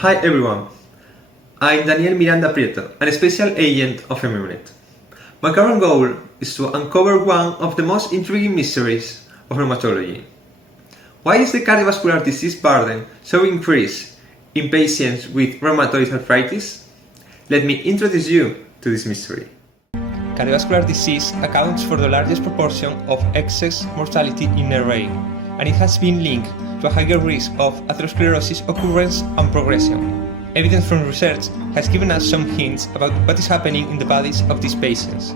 Hi everyone, I'm Daniel Miranda-Prieto, a special agent of EMEUNET. My current goal is to uncover one of the most intriguing mysteries of rheumatology. Why is the cardiovascular disease burden so increased in patients with rheumatoid arthritis? Let me introduce you to this mystery. Cardiovascular disease accounts for the largest proportion of excess mortality in RA, and it has been linked to a higher risk of atherosclerosis occurrence and progression. Evidence from research has given us some hints about what is happening in the bodies of these patients,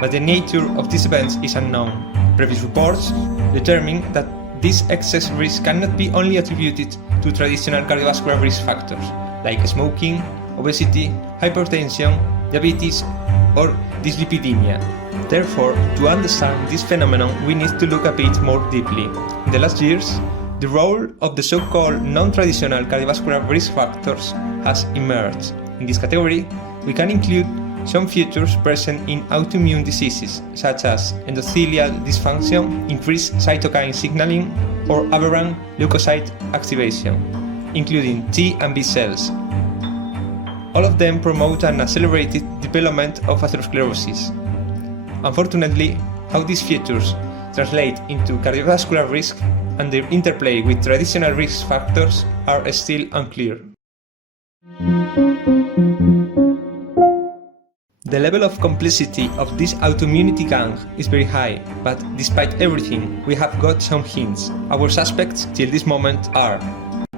but the nature of these events is unknown. Previous reports determine that this excess risk cannot be only attributed to traditional cardiovascular risk factors like smoking, obesity, hypertension, diabetes, or dyslipidemia. Therefore, to understand this phenomenon, we need to look a bit more deeply. In the last years, the role of the so-called non-traditional cardiovascular risk factors has emerged. In this category, we can include some features present in autoimmune diseases, such as endothelial dysfunction, increased cytokine signaling, or aberrant leukocyte activation, including T and B cells. All of them promote an accelerated development of atherosclerosis. Unfortunately, how these features translate into cardiovascular risk and their interplay with traditional risk factors are still unclear. The level of complexity of this autoimmunity gang is very high, but despite everything, we have got some hints. Our suspects till this moment are: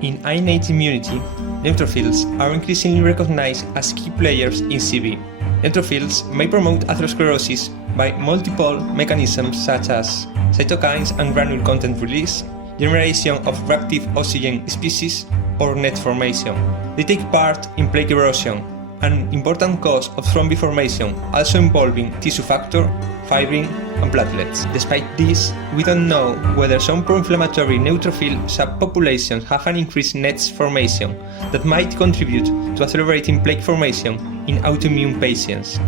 in innate immunity, neutrophils are increasingly recognized as key players in CV. Neutrophils may promote atherosclerosis by multiple mechanisms such as cytokines and granule content release, generation of reactive oxygen species, or net formation. They take part in plaque erosion, an important cause of thrombi formation, also involving tissue factor, fibrin, and platelets. Despite this, we don't know whether some pro-inflammatory neutrophil subpopulations have an increased nets formation that might contribute to accelerating plaque formation in autoimmune patients.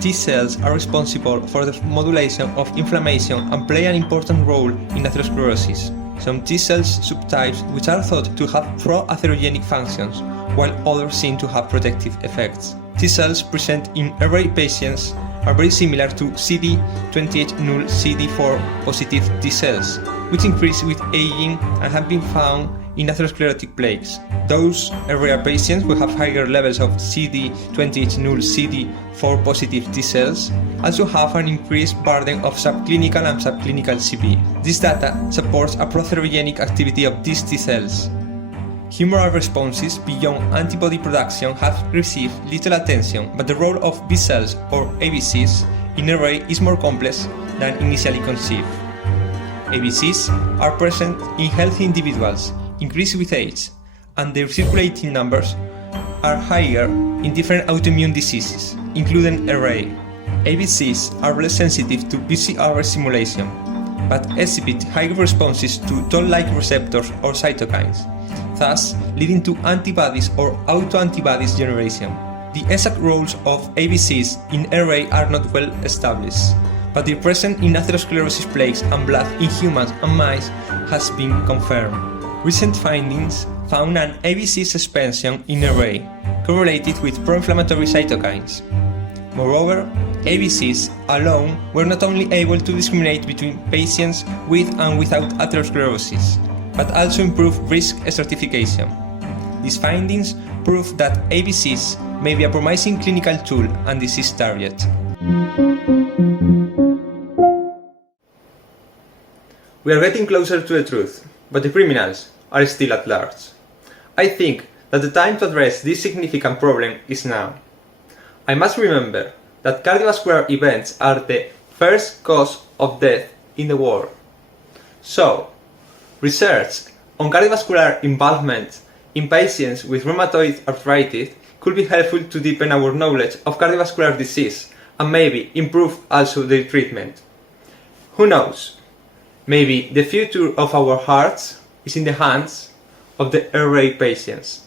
T cells are responsible for the modulation of inflammation and play an important role in atherosclerosis. Some T cells subtypes which are thought to have pro-atherogenic functions, while others seem to have protective effects. T cells present in RA patients are very similar to CD28 null CD4 positive T cells, which increase with aging and have been found in atherosclerotic plaques. Those RA patients who have higher levels of CD28 null CD4 positive T cells also have an increased burden of subclinical and subclinical CV. This data supports a pro-atherogenic activity of these T cells. Humoral responses beyond antibody production have received little attention, but the role of B cells or ABCs in RA is more complex than initially conceived. ABCs are present in healthy individuals, increase with age, and their circulating numbers are higher in different autoimmune diseases, including RA. ABCs are less sensitive to PCR stimulation, but exhibit higher responses to toll-like receptors or cytokines, thus leading to antibodies or autoantibodies generation. The exact roles of ABCs in RA are not well established, but their presence in atherosclerosis plaques and blood in humans and mice has been confirmed. Recent findings found an ABC suspension in RA correlated with pro-inflammatory cytokines. Moreover, ABCs alone were not only able to discriminate between patients with and without atherosclerosis, but also improve risk stratification. These findings prove that ABCs may be a promising clinical tool and disease target. We are getting closer to the truth, but the criminals are still at large. I think that the time to address this significant problem is now. I must remember that cardiovascular events are the first cause of death in the world. So, research on cardiovascular involvement in patients with rheumatoid arthritis could be helpful to deepen our knowledge of cardiovascular disease and maybe improve also their treatment. Who knows? Maybe the future of our hearts is in the hands of the RA patients.